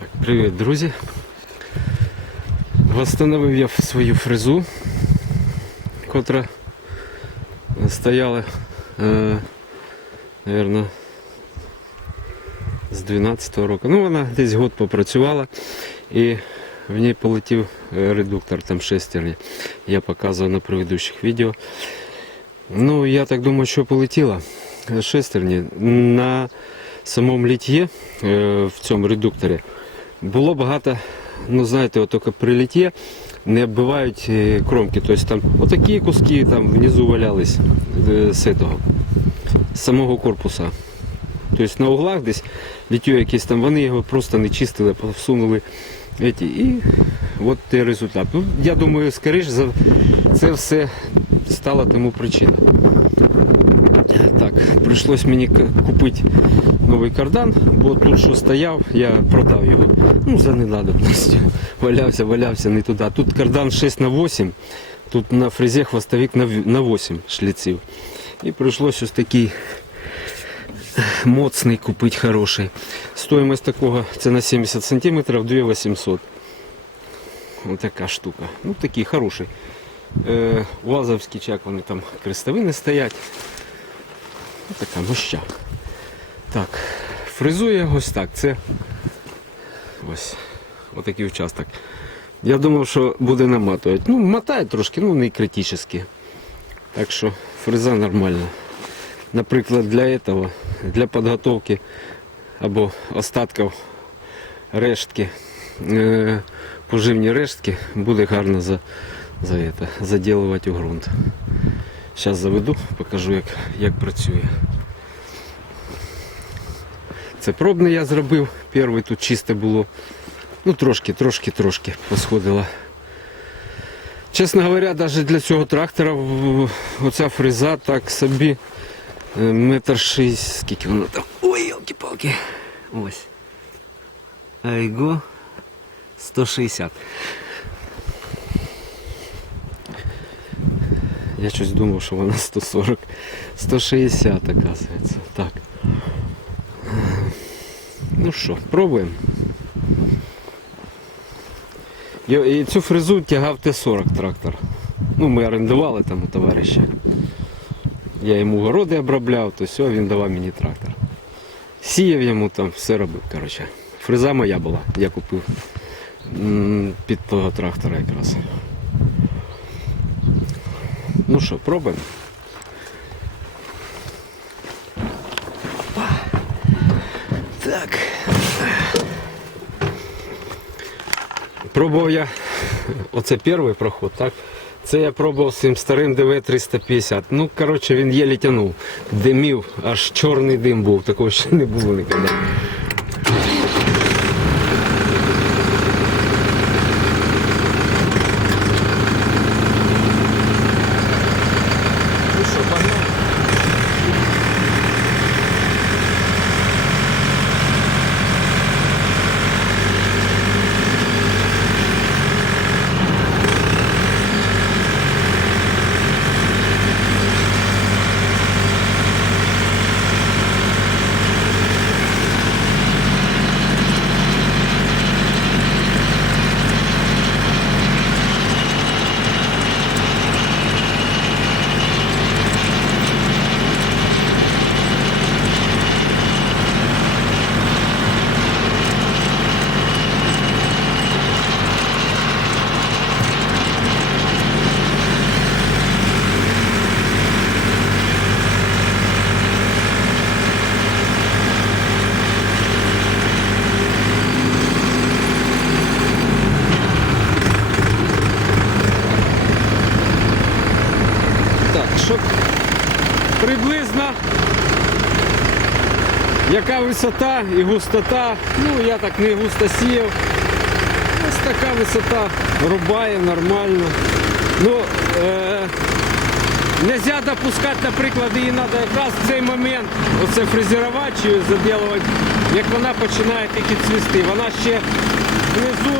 Так, привіт, друзі. Восстановив я свою фрезу, котра стояла, е, наверное, з 12-го року. Ну, вона десь год попрацювала і в ній полетів е, редуктор, там шестерні. Я показував на предыдущих відео. Ну, я так думаю, що полетіла шестерні. На самому літ'є е, в цьому редукторі було багато, ну знаєте, от тільки при літ'є не оббивають е, кромки. Тобто там отакі куски там внизу валялись е, з этого, з самого корпуса. Тобто на углах десь літьо якесь там, вони його просто не чистили, всунули. Эти, і от той результат. Ну, я думаю, скоріш за це все стало тому причиною. Так, прийшлось мені купити новий кардан, бо тут що стояв, я продав його. Ну, за ненадобності. Валявся, валявся не туди. Тут кардан 6 на 8, тут на фрезі хвостовик на 8 шліців. І прийшлось ось такий моцний купити хороший. Стоїмость такого це на 70 см 2800. Ось така штука. Ну такий хороший. Е, УАЗовські чак, вони там крестовини стоять. Ось така моща. Так, фрезує ось так. Це ось отакий участок. Я думав, що буде наматувати. Ну, мотає трошки, ну не критично. Так що фреза нормальна. Наприклад, для этого, для підготовки або остатків рештки, е, поживні рештки буде гарно за, за это, заділувати у ґрунт. Зараз заведу, покажу, як, як працює. Це пробний я зробив. Перший тут чисте було. Ну трошки, трошки, трошки посходило. Чесно говоря, навіть для цього трактора оця фреза так собі е, метр шість, скільки воно там. Ой, елки-палки. Ось. Айго 160. Я щось думав, що вона 140. 160, оказується. Так. Ну що, пробуємо. Я- цю фрезу тягав Т-40 трактор. Ну, ми орендували там у товариша. Я йому городи обробляв, то все, він давав мені трактор. Сіяв йому там, все робив, коротше. Фреза моя була, я купив під того трактора якраз. Ну що, пробуємо. Так. Пробував я, оце перший проход, так? Це я пробував з цим старим ДВ-350. Ну, коротше, він є тянув. Димів, аж чорний дим був, такого ще не було ніколи. Ну що, погнали? Так, щоб приблизно яка висота і густота. Ну, я так не густо сіяв. Ось така висота рубає нормально. Ну, е, Нельзя допускати, наприклад, її треба якраз в цей момент оце фрезерувати заділувати, як вона починає тільки цвісти. Вона ще внизу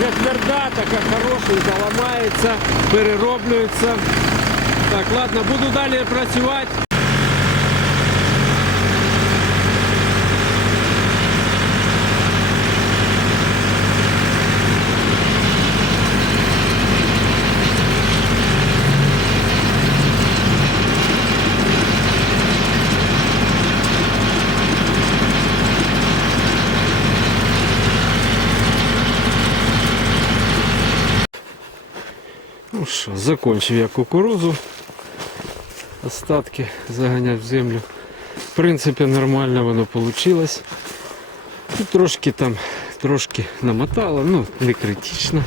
не тверда, така хорошенька, ламається, перероблюється. Так, ладно, буду далі працювати. Ну закончив я кукурузу. Остатки заганяти в землю. В принципі, нормально воно вийшло. Ну, трошки там, трошки намотало, ну, не критично.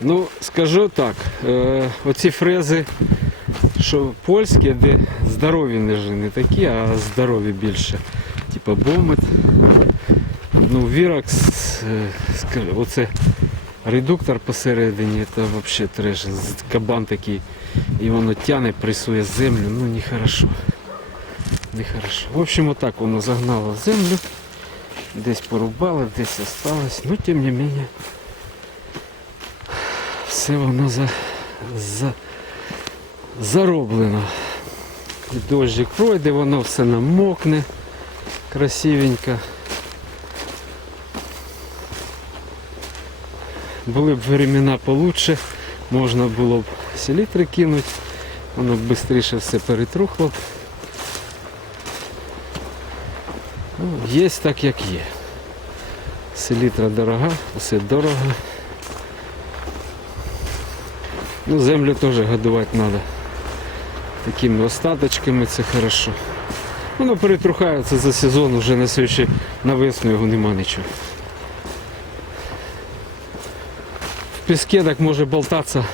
Ну, скажу так, е, оці фрези, що польські, де здорові не такі, а здорові більше. Типа бомет. Ну, Віракс, е, оце редуктор посередині, це взагалі треш. Кабан такий. І воно тяне, пресує землю, ну нехорошо. Нехорошо. В общем, отак воно загнало землю. Десь порубало, десь осталось. Ну, тим не менее, все воно за, за, зароблено. Дощик пройде, воно все намокне красивенько. Були б времена получше, можна було б селітри кинути, воно б швидше все перетрухло. Ну, є так, як є. Селітра дорога, все дорого. Ну, землю теж годувати треба. Такими остаточками це хорошо. Воно перетрухається за сезон, вже на на весну його нема нічого. В піске так може болтатися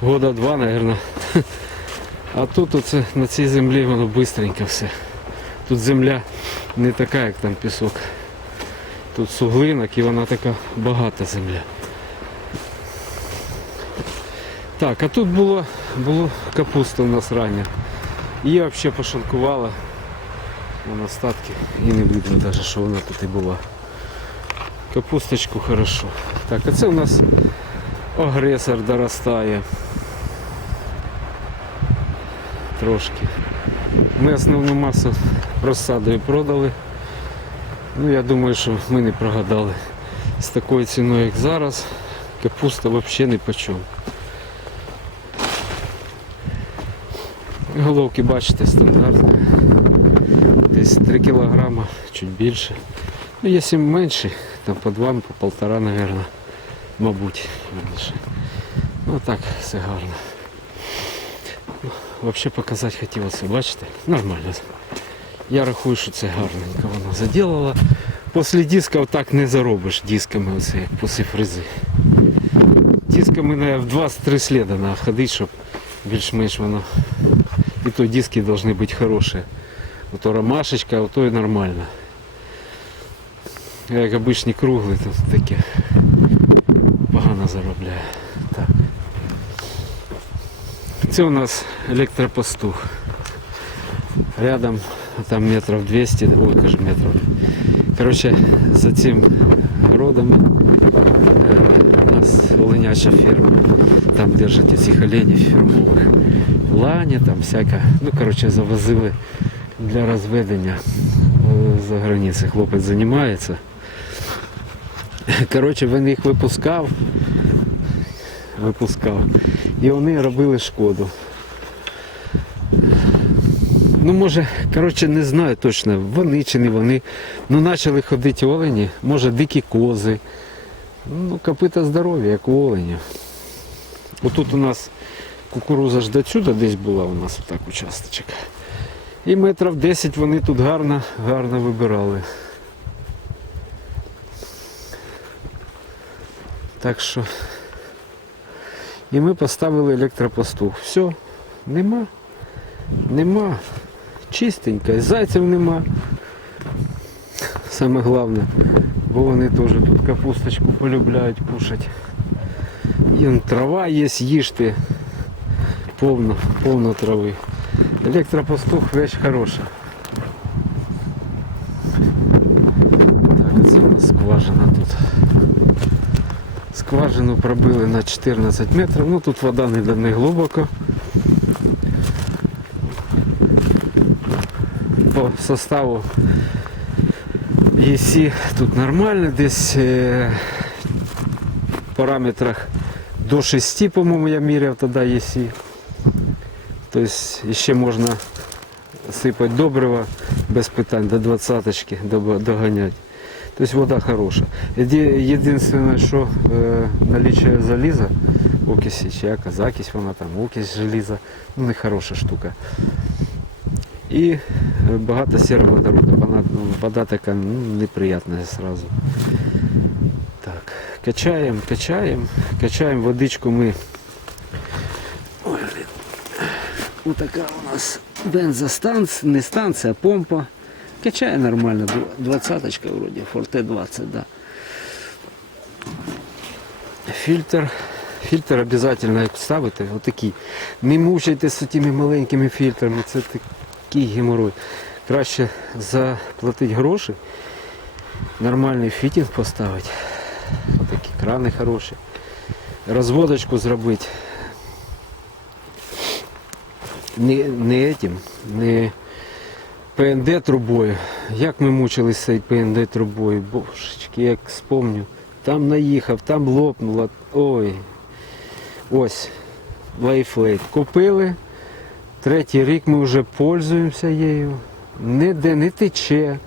года два, мабуть. А тут оце, на цій землі воно швидко все. Тут земля не така, як там пісок. Тут суглинок і вона така багата земля. Так, а тут було, було капуста у нас рання. Її взагалі пошанкувала. Вон остатки. І не видно навіть, що вона тут і була. Капусточку хорошо. Так, а це у нас агресор доростає. Трошки. Ми основну масу розсадою продали. Ну я думаю, що ми не прогадали. З такою ціною, як зараз, капуста взагалі не по чому. Головки бачите стандартні. Десь 3 кілограма, чуть більше. Ну, якщо менше, там по 2, по полтора, наверное, мабуть. Ну так, все гарно. Ну, Взагалі показати хотілося, бачите? Нормально. Я рахую, що це гарненько вона заділила. Після дисків так не заробиш дисками оце, як після фрези. Дисками на в 23 сліда треба ходити, щоб більш-менш воно. І то диски повинні бути хороші. Ото ромашечка, а то і нормально. Як обичні круглі, то таке заробляє. Так. Це у нас електропастух. Рядом там метров 200, ой, кажу метров. Короче, за цим городом е, у нас оленяча ферма. Там держать цих оленів фірмових. Лані, там всяка. Ну, короче, завозили для розведення е, за границей. Хлопець займається. Короче, він їх випускав. Випускав. І вони робили шкоду. Ну, може, коротше, не знаю точно, вони чи не вони. Ну, почали ходити олені, може дикі кози. Ну, копита здорові, як у оленя. Отут у нас кукуруза ж до сюди десь була у нас отак участочок. І метрів 10 вони тут гарно, гарно вибирали. Так що. І ми поставили електропастух. Все, нема. Нема. Чистенько. Зайців нема. Саме головне, бо вони теж тут капусточку полюбляють кушати. І трава є, їжте. Повно, повно трави. Електропастух вещь хороша. Так, а це у нас скважина тут. Скважину пробили на 14 метрів. Ну тут вода не, не глибоко. По составу ЄСі тут нормально, десь е, в параметрах до 6, по-моєму, я міряв тоді ЄСі. Тобто ще можна сипати добрива без питань до 20 доганяти. Тобто вода хороша. Еди- Єдине, що е, наличие заліза, окисі чи закись вона там, окись желіза, ну не хороша штука. І е, багато сероводороду. Вона, ну, вода така ну, неприятна зразу. Так, качаємо, качаємо, качаємо водичку ми. Ой, блін. Ось така у нас бензостанція, не станція, а помпа. Качає нормально, двадцаточка вроді, форте 20, да. Фільтр. Фільтр обов'язково ставити, отакий. Не мучайтесь з тими маленькими фільтрами, це такий геморой. Краще заплатити гроші, нормальний фітінг поставити. Отакі крани хороші. Розводочку зробити. Не, не этим, не ПНД трубою. Як ми мучились з ПНД трубою, божечки, як спомню. Там наїхав, там лопнуло. Ой. Ось. Лайфлейт. Купили. Третій рік ми вже пользуємося її. Ніде не тече.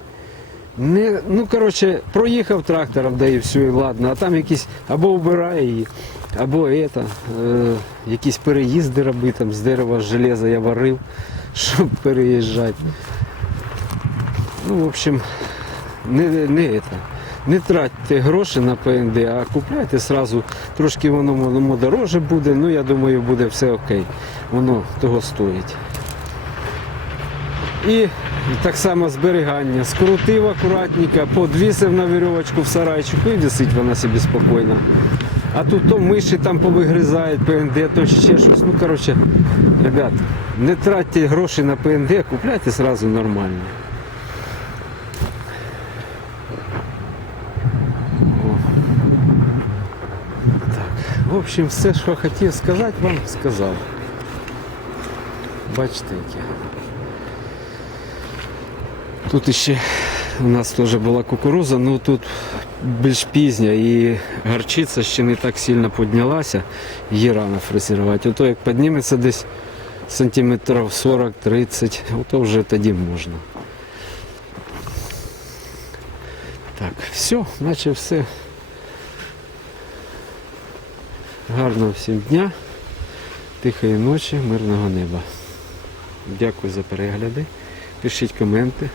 Не, ну, коротше, проїхав трактором, да і все, і ладно. А там якісь або вбирає її, або это, е, якісь переїзди робити, там з дерева, з железа я варив, щоб переїжджати. Ну, в общем, не, не, это, не тратьте гроші на ПНД, а купляйте сразу. Трошки воно, воно дороже буде, ну я думаю, буде все окей. Воно того стоїть. І так само зберігання. Скрутив акуратненько, подвісив на вірьовочку в сарайчику і висить вона собі спокійно. А тут то миші там повигризають, ПНД, то ще щось. Ну, коротше, ребят, не тратьте гроші на ПНД, купляйте сразу нормально. В общем, все, що хотів сказати, вам сказав. Бачите, яке. Тут іще у нас теж була кукуруза, ну тут більш пізня і гарчиця ще не так сильно піднялася, її рано фрезерувати. Ото як підніметься десь сантиметрів 40-30, ото вже тоді можна. Так, все, наче все. Гарного всім дня, тихої ночі, мирного неба. Дякую за перегляди. Пишіть коменти.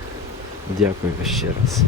Дякую ще раз.